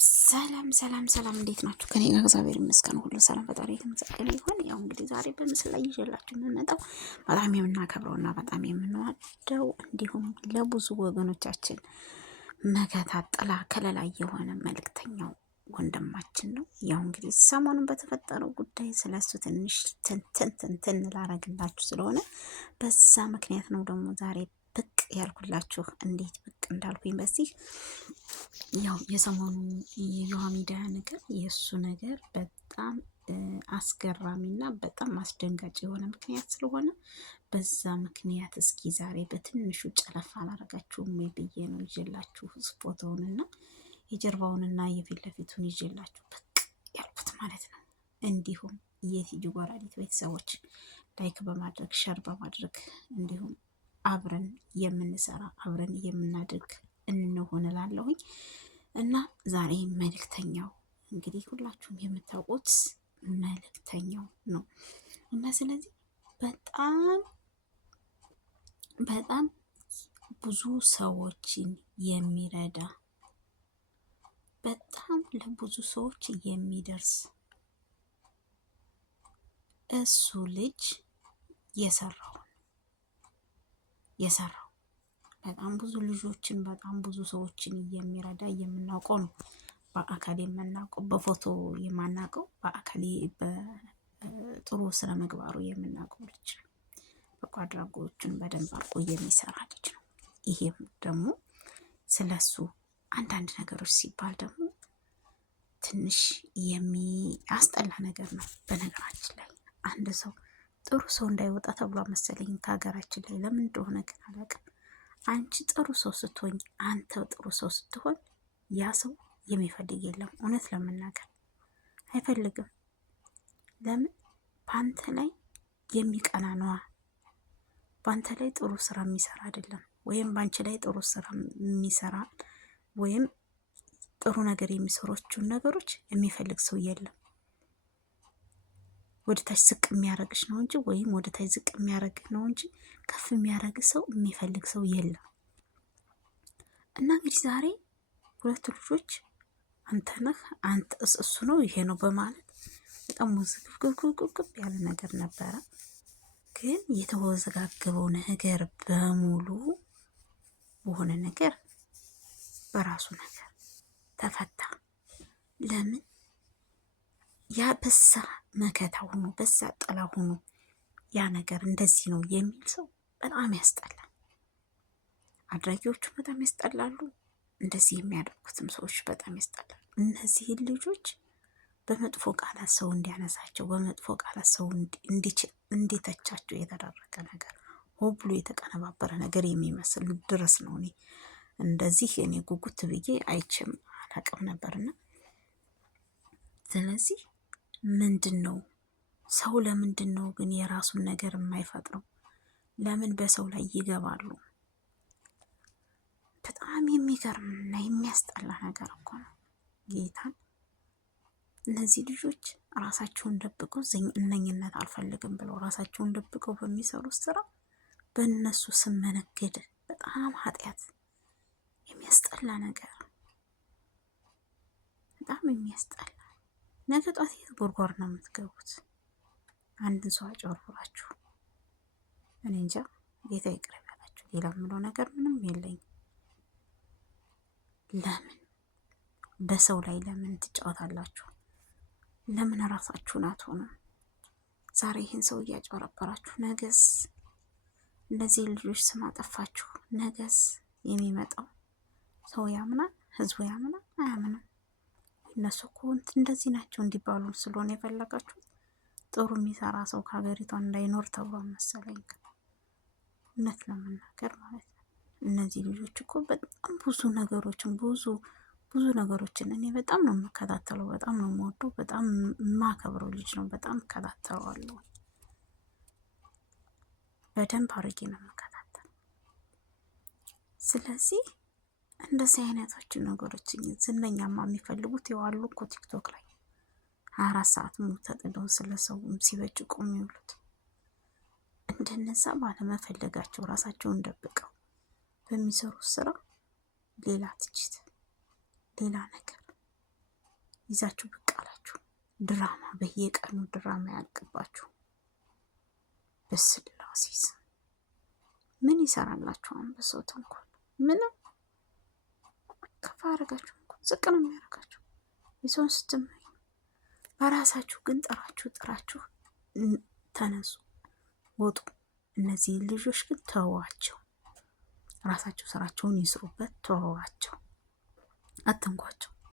ሰላም እንዴት ናችሁ? ከኔ ጋር እግዚአብሔር ይመስገን ሁሉ ሰላም ፈጣሪ የተመሰገነ ይሁን። ያው እንግዲህ ዛሬ በምስል ላይ ይዤላችሁ የምመጣው በጣም የምናከብረውና በጣም የምንወደው እንዲሁም ለብዙ ወገኖቻችን መከታ ጥላ ከለላ የሆነ መልእክተኛው ወንድማችን ነው። ያው እንግዲህ ሰሞኑን በተፈጠረው ጉዳይ ስለሱ ትንሽ ትንትን ላረግላችሁ ስለሆነ በዛ ምክንያት ነው ደግሞ ዛሬ ብቅ ያልኩላችሁ። እንዴት ብቅ እንዳልኩኝ በዚህ ያው የሰሞኑ የዮሃ ሚዲያ ነገር የእሱ ነገር በጣም አስገራሚና በጣም አስደንጋጭ የሆነ ምክንያት ስለሆነ በዛ ምክንያት እስኪ ዛሬ በትንሹ ጨለፋ አላረጋችሁም ወይ ብዬ ነው ይዤላችሁ ፎቶውንና የጀርባውንና የፊት ለፊቱን ይዤላችሁ ብቅ ያልኩት ማለት ነው። እንዲሁም የቲጂ ጓራዲት ቤተሰቦች ላይክ በማድረግ ሸር በማድረግ እንዲሁም አብረን የምንሰራ አብረን የምናድግ እንሆን እላለሁኝ። እና ዛሬ መልእክተኛው እንግዲህ ሁላችሁም የምታውቁት መልእክተኛው ነው እና ስለዚህ በጣም ብዙ ሰዎችን የሚረዳ በጣም ለብዙ ሰዎች የሚደርስ እሱ ልጅ የሰራው በጣም ብዙ ልጆችን በጣም ብዙ ሰዎችን የሚረዳ የምናውቀው ነው። በአካል የምናውቀው በፎቶ የማናውቀው በአካል በጥሩ ስነ ምግባሩ የምናውቀው ልጅ ነው። በጎ አድራጎችን በደንብ አድርጎ የሚሰራ ልጅ ነው። ይሄም ደግሞ ስለሱ አንዳንድ ነገሮች ሲባል ደግሞ ትንሽ የሚያስጠላ ነገር ነው። በነገራችን ላይ አንድ ሰው ጥሩ ሰው እንዳይወጣ ተብሎ መሰለኝ ከሀገራችን ላይ ለምን እንደሆነ ግን አላውቅም። አንቺ ጥሩ ሰው ስትሆኝ አንተ ጥሩ ሰው ስትሆን ያ ሰው የሚፈልግ የለም። እውነት ለመናገር አይፈልግም። ለምን? በአንተ ላይ የሚቀና ነዋ። በአንተ ላይ ጥሩ ስራ የሚሰራ አይደለም፣ ወይም በአንቺ ላይ ጥሩ ስራ የሚሰራ ወይም ጥሩ ነገር የሚሰሩትን ነገሮች የሚፈልግ ሰው የለም። ወደ ታች ዝቅ የሚያረግሽ ነው እንጂ ወይም ወደ ታች ዝቅ የሚያረግ ነው እንጂ ከፍ የሚያረግ ሰው የሚፈልግ ሰው የለም። እና እንግዲህ ዛሬ ሁለቱ ልጆች አንተ ነህ አንተ እሱ ነው ይሄ ነው በማለት በጣም ውዝግብግብግብ ያለ ነገር ነበረ። ግን የተወዘጋገበው ነገር በሙሉ በሆነ ነገር በራሱ ነገር ተፈታ። ለምን? ያ በዛ መከታ ሆኖ በዛ ጥላ ሆኖ ያ ነገር እንደዚህ ነው የሚል ሰው በጣም ያስጠላል። አድራጊዎቹ በጣም ያስጠላሉ። እንደዚህ የሚያደርጉትም ሰዎች በጣም ያስጠላሉ። እነዚህን ልጆች በመጥፎ ቃላት ሰው እንዲያነሳቸው በመጥፎ ቃላት ሰው እንዲተቻቸው የተደረገ ነገር ሆ ብሎ የተቀነባበረ ነገር የሚመስል ድረስ ነው። እኔ እንደዚህ እኔ ጉጉት ብዬ አይቼም አላቅም ነበርና ስለዚህ ምንድን ነው ሰው ለምንድን ነው ግን የራሱን ነገር የማይፈጥረው? ለምን በሰው ላይ ይገባሉ? በጣም የሚገርምና የሚያስጠላ ነገር እኮ ነው። ጌታን እነዚህ ልጆች ራሳቸውን ደብቀው እነኝነት አልፈልግም ብለው ራሳቸውን ደብቀው በሚሰሩት ስራ በእነሱ ስም መነገድ በጣም ኃጢአት፣ የሚያስጠላ ነገር፣ በጣም የሚያስጠላ። ነገ ጧት የት ጎርጓር ነው የምትገቡት? አንድን ሰው አጨርብራችሁ። እኔ እንጃ ጌታ ይቅር ይበላችሁ። ሌላ ምለው ነገር ምንም የለኝም። ለምን በሰው ላይ ለምን ትጫወታላችሁ? ለምን ራሳችሁን አትሆኑም? ዛሬ ይህን ሰው እያጨበረበራችሁ ነገስ እነዚህ ልጆች ስም አጠፋችሁ። ነገስ የሚመጣው ሰው ያምናል? ህዝቡ ያምናል? አያምንም። እነሱ እኮ እንደዚህ ናቸው እንዲባሉ ስለሆነ የፈለጋችሁ ጥሩ የሚሰራ ሰው ከሀገሪቷ እንዳይኖር ተብሎ መሰለኝ። እውነት ለመናገር ማለት ነው። እነዚህ ልጆች እኮ በጣም ብዙ ነገሮችን እኔ በጣም ነው የምከታተለው፣ በጣም ነው የምወደው፣ በጣም የማከብረው ልጅ ነው። በጣም እከታተለዋለሁ፣ በደንብ አድርጌ ነው የምከታተለው። ስለዚህ እንደዚህ አይነቶችን ነገሮች ዝነኛማ የሚፈልጉት ይዋሉ እኮ ቲክቶክ ላይ 24 ሰዓት ሙሉ ተጥለው ስለሰው ሲበጭቁ የሚውሉት እንደነዛ ባለመፈለጋቸው ራሳቸውን ደብቀው በሚሰሩት ስራ ሌላ ትችት፣ ሌላ ነገር ይዛችሁ ብቅ አላችሁ። ድራማ በየቀኑ ድራማ ያልቅባችሁ። በስላሴ ስም ምን ይሰራላችሁ? አንበሳው ተንኮል ምንም ከፍ አደረጋችሁ እኮ ዝቅ ነው የሚያደርጋችሁ። የሰውን ስትመኙ በራሳችሁ ግን ጥራችሁ ተነሱ፣ ወጡ። እነዚህ ልጆች ግን ተዋቸው፣ ራሳቸው ስራቸውን ይስሩበት፣ ተዋቸው፣ አትንኳቸው።